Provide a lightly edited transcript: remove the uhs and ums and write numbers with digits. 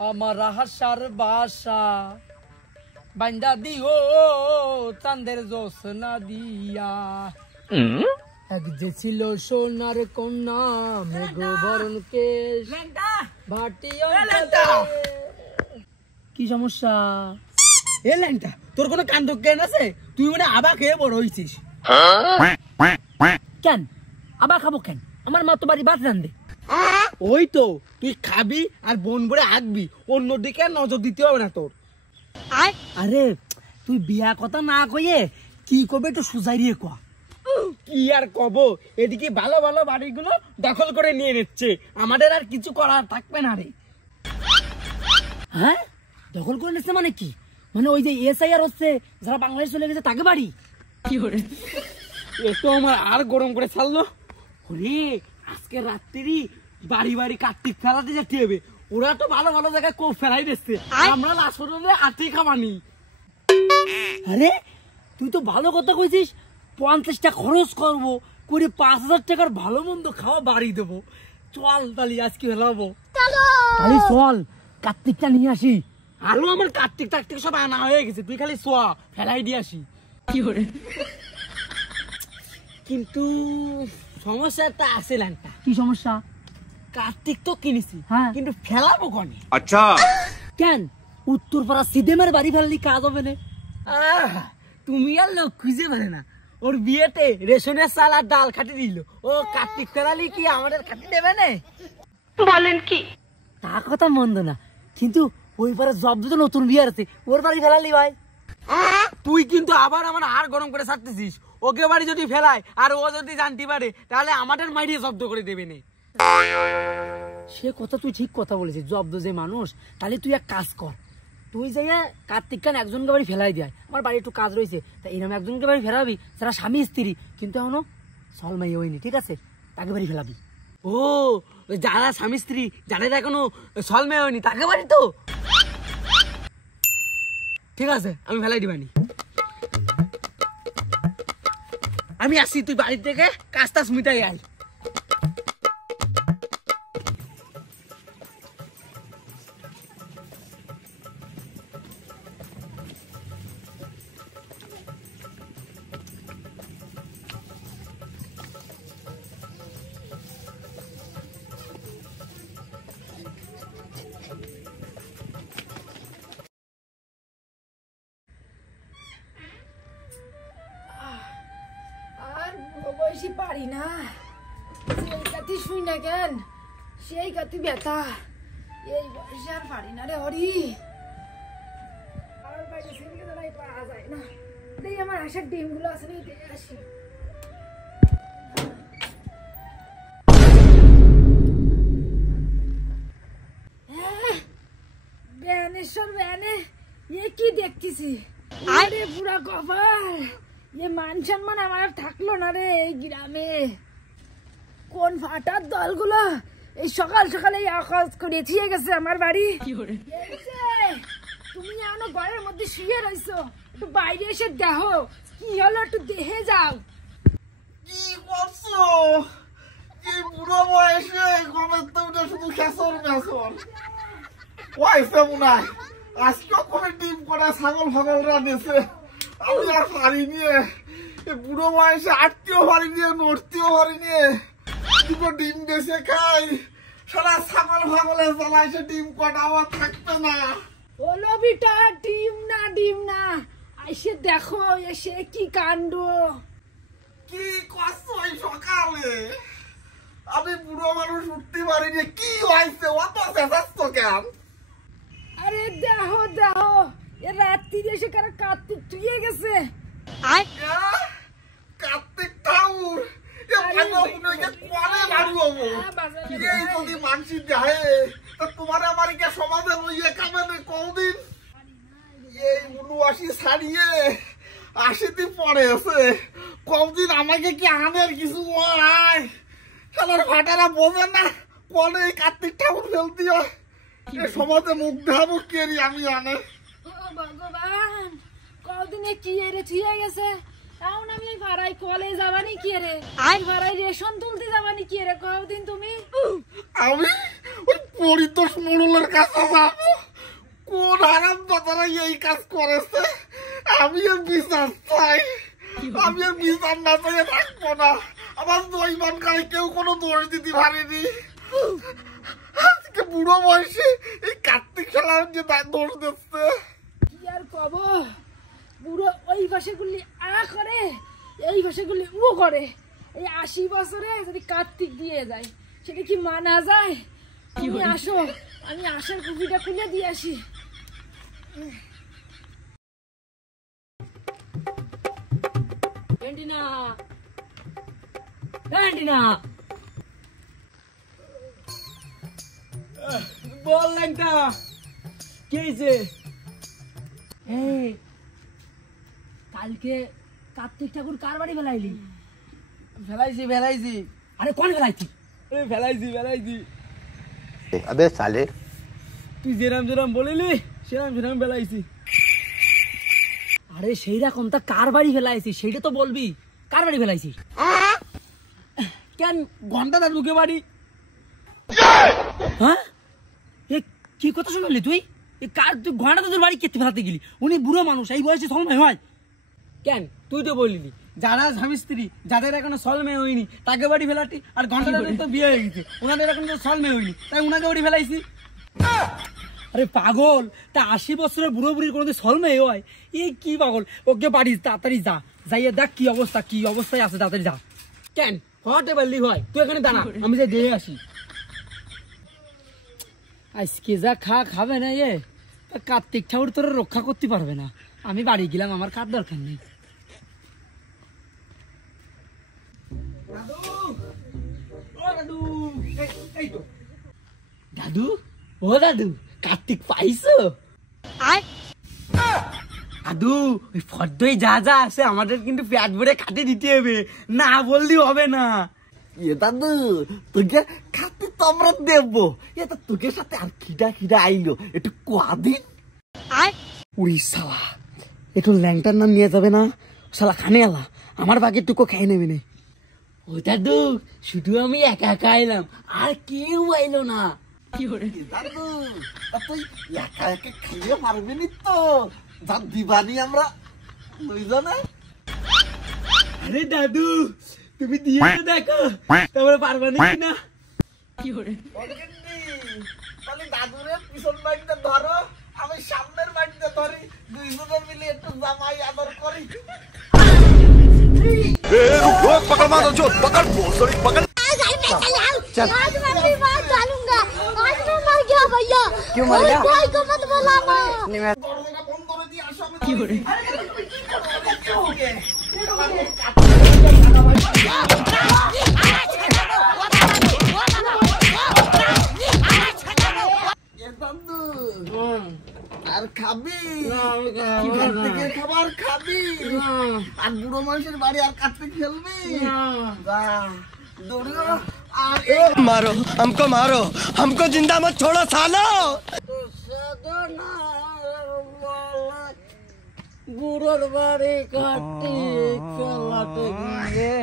আমার হাসার বাসা বান্দা দিও চাঁদের জোছনা দিয়া এক যে ছিল সোনার কন্যা মেঘবরণ কেশ ভাটি কি সমস্যা এ লাইনটা তোর কোনো কাণ্ড জ্ঞান আছে? তুই মানে আবা খেয়ে বড় হইছিস। কেন আবার খাবো কেন? আমার মা তো বাড়ি ভাত রান্ধে। ওই তো তুই খাবি আর বোন বলে আঁকবি, অন্যদিকে নজর দিতে হবে না তোর। আরে তুই বিয়া কথা না কইয়ে কি কবে একটু সুজাইরিয়ে কয়া। কি আর কব, এদিকে ভালো ভালো বাড়িগুলো দখল করে নিয়ে নিচ্ছে, আমাদের আর কিছু করার থাকবে না রে। হ্যাঁ দখল করে নিচ্ছে মানে কি? মানে ওই যে এসআইআর হচ্ছে যারা বাংলাদেশ চলে গেছে তাকে বাড়ি কি করে? এতো আমার আর গরম করে ছাড়লো। ওরে আজকে রাত্রি বাড়ি বাড়ি কার্তিক ফেলাতে যেতে হবে। ওরা তো ভালো ভালো জায়গায় কোপ ফেলাই দিচ্ছে, আমরা আসলে আর্থিক খামানি। আরে তুই তো ভালো কথা কইছিস, 50 টাকা খরচ করবো করে 5000 টাকার ভালো মন্দ খাওয়া বাড়ি দেবো। চল তাহলে আজকে ফেলাবো, তাহলে চল কার্তিকটা নিয়ে আসি। আরো আমার কার্তিক টার্তিক সব আনা হয়ে গেছে, তুই খালি সোয়া ফেলাই দিয়ে আসি। কি করে? কিন্তু সমস্যা একটা আছে ল্যাংটা। কি সমস্যা? কার্তিক তো কিনেছি, হ্যাঁ কিন্তু ফেলাবো কনে? আচ্ছা কেন উত্তরপাড়া সিদেমের বাড়ি ফেললি কাজ হবে না? তুমি আর লোক খুঁজে পেলে না, ওর বিয়েতে রেশনের চাল আর ডাল খাটি দিল, ও কার্তিক ফেলালি কি আমাদের খাটি দেবে না? বলেন কি? তা কথা মন্দ না, কিন্তু ওই পারে জব তো নতুন বিয়ে আছে, ওর বাড়ি ফেলালি ভাই। তুই কিন্তু আবার আমার আর গরম করে ছাড়তেছিস। ওকে বাড়ি যদি ফেলায় আর ও যদি জানতে পারে তাহলে আমাদের মাইরিয়ে শব্দ করে দেবে না। সে কথা তুই ঠিক কথা বলেছিস, জব্দ যে মানুষ। তাহলে তুই এক কাজ কর, তুই যাই কার্তিক খান একজনকে বাড়ি ফেলাই দেয়, আমার বাড়ি একটু কাজ রয়েছে, তা এরকম একজনকে বাড়ি ফেরাবি যারা স্বামী স্ত্রী কিন্তু এখনো সলমাই হয়নি, ঠিক আছে? তাকে বাড়ি ফেলাবি। ও যারা স্বামী স্ত্রী যাদের এখনো সলমে হয়নি তাকে বাড়ি তো ঠিক আছে, আমি ফেলাই দিবানি। আমি আসি, তুই বাড়ি থেকে কাজ টাজ মিটাই আয়। বয়সী পারি না, সেই কাতি শুই না কেন, সেই কাতি ব্যথা, এই বয়সে আর পারি না রে হরি। আর বাইরে ছেলেকে দাঁড়াই পাওয়া যায় না। দেখি আমার হাঁসের ডিমগুলো আছে না, দেখে আসি। ব্যানেশ্বর ব্যানে এ কি দেখতেছি, আরে পুরা কপাল, এ মান সম্মান আমার থাকলো না রে এই গ্রামে। কোন ফাটার দলগুলো এই সকাল সকালে আকাশ করে থিয়ে গেছে আমার বাড়ি। তুমি এখনো ঘরের মধ্যে শুয়ে রইছো, একটু বাইরে এসে দেখো কি হলো, একটু দেখে যাও। কি করছো? এই বুড়ো বয়সে গমের তো শুধু খেসর মেসর ওয়াইফে মনে হয় আজকেও করে ডিম করে ছাগল ফাগলরা নেছে। আমি আর পারি নিয়ে বুড়ো বয়সে আটতেও পারি নিয়ে নড়তেও পারি নিয়ে দুটো ডিম বেছে খাই। সারা ছাগল ফাগলের জ্বালায় সে ডিম কটা আমার থাকবে না। হলো বিটা, ডিম না ডিম না, এসে দেখো এসে কি কাণ্ড। কি করছো এই সকালে? আমি বুড়ো মানুষ উঠতে পারিনি, কি হয়েছে অত চেঁচাচ্ছ কেন? আরে দেখো দেখো, এ রাত্রি এসে কারো কার্তিক থুয়ে গেছে। কার্তিক ঠাকুর যদি মানসি দেহে তোমার আমার সমাজে লইয়ে খাবে কদিন? এই ৭৯ ছাড়িয়ে ৮০ দিন পরে আছে, কদিন আমাকে কি আনের কিছু হয়? খেলার ভাটারা বোঝে না, বলে এই কার্তিক ঠাকুর ফেলতে হয়। সমাজে মুখ দেখাবো কেরি আমি আনে। ও ভগবান, কদিনে কি এরে থুয়ে গেছে। এখন আমি এই ভাড়াই কলে যাবানি কি রে, আই ভাড়াই রেশন তুলতে যাবানি কি রে? কদিন তুমি আমি ওই পরিতোষ মোড়লের কাছে যাবো। কোন হারাম দাদারা এই কাজ করেছে? আমি আর বিচার চাই, আমি আর বিচার না চাই থাকবো না। আমার জয়মান গায়ে কেউ কোনো দোষ দিতে পারেনি। আজকে বুড়ো বয়সে এই কার্তিক খেলার যে দোষ দিচ্ছে। কি আর কব, বুড়ো ওই ভাষাগুলি করে, এই ভাষাগুলি ও করে। এই 80 বছরে যদি কার্তিক দিয়ে যায় সেটা কি মানা যায়? তুমি আসো, আমি আশার কুপিটা খুলে দিয়ে আসি। ক্যান্টিনা, ক্যান্টিনা, বল ল্যাংটা, কি হয়েছে? এই কালকে কার্তিক ঠাকুর কার বাড়ি ফেলাইলি? ফেলাইছি। আরে কোন ফেলাইছি? ফেলাইছি। अबे साले তুই যেরাম বলিলি সেরাম ফেলাইছি। আরে সেই রকম তা কার বাড়ি ফেলাইছি সেইটা তো বলবি। কার বাড়ি ফেলাইছি? কেন ঘন্টা তার মুখে বাড়ি। হ্যাঁ, এ কি কথা শুনলি তুই? তুই ঘন্টা তোদের বাড়ি কেটে ফেলাতে গেলি? উনি বুড়ো মানুষ, এই বয়সে সময় হয় কেন তুই তো বলিলি যারা স্বামী স্ত্রী যাদের এখনো সল মেয়ে হয়নি তাকে বাড়ি ফেলাটি, আর ঘন্টা তো বিয়ে হয়ে গেছে ওনাদের এখন তো সল মেয়ে হয়নি তাই উনাকে বাড়ি ফেলাইছি। আরে পাগল, তা 80 বছরের বুড়ো বুড়ির কোনো সল মেয়ে হয়? এ কি পাগল, ওকে বাড়ি তাড়াতাড়ি যা, যাইয়ে দেখ কি অবস্থায় আছে, তাড়াতাড়ি যা। কেন হতে পারলি হয়, তুই এখানে দাঁড়া আমি যে দিয়ে আসি। আজকে যা খাবে না এ, তা কার্তিক ঠাকুর তোরা রক্ষা করতে পারবে না। আমি বাড়ি গেলাম, আমার কার দরকার নেই। দাদু, ও দাদু, কার্তিক পাইছো? দাদু ওই ফর্দই যা আছে আমাদের কিন্তু পেট ভরে কাটে দিতে হবে, না বললেই হবে না। দাদু তোকে খাতে তো আমরা দেবো। এটা তোকে সাথে আর খিদা আইলো একটু কদিন। উড়ি শালা, একটু ল্যাংটার নাম নিয়ে যাবে না? শালা খানে আলা আমার বাকি টুকু খেয়ে নেবে না। ও দাদু, শুধু আমি একা এলাম, আর কেউ আইলো না। দাদু তুই একা খাইয়ে পারবি নি তো? যা দিবানি আমরা দুইজনে। আরে দাদু তুমি দিয়ে তো দেখো, তারপরে পারবা নাকি না। তাহলে দাদুরে পিছন বাড়িতে ধরো, আমি সামনের বাড়িতে ধরি, দুইজনে মিলে একটু জামাই আদর করি। पकड़ मारो जो पकड़ पकड़ चल आज मैं भी बात डालूंगा। आज मैं मर गया भैया। क्यों मर गया? कोई को मत बुलाना। দরজাটা বন্ধ করে দিয়ে আসো। আমি কি করে দাদু আর খাবি? কার্তিকের খাবার খাবি? আর বুড়ো মানুষের বাড়ি আর কার্তিক খেলবি? मारो हमको जिंदा मत छोड़ो सालो। বুড়োর বাড়ি কাটে খেলাতে গিয়ে